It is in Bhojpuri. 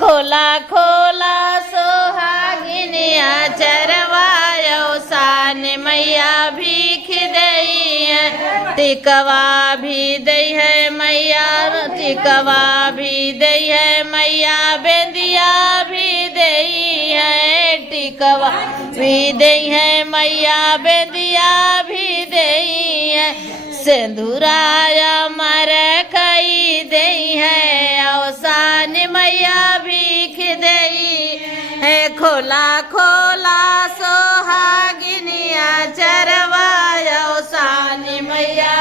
खोला खोला सोहागिनिया चरवायो सान मैया भीख दई है टिकवा भी दई है मैया टिकवा भी दई है मैया बेंदिया भी दई है टिकवा भी दई है मैया बेंदिया भी दई है सिंदूराया मर कई दई है अवसान मैया भीख दई है खोला खोला सोहागिनिया चरवाया अवसान मैया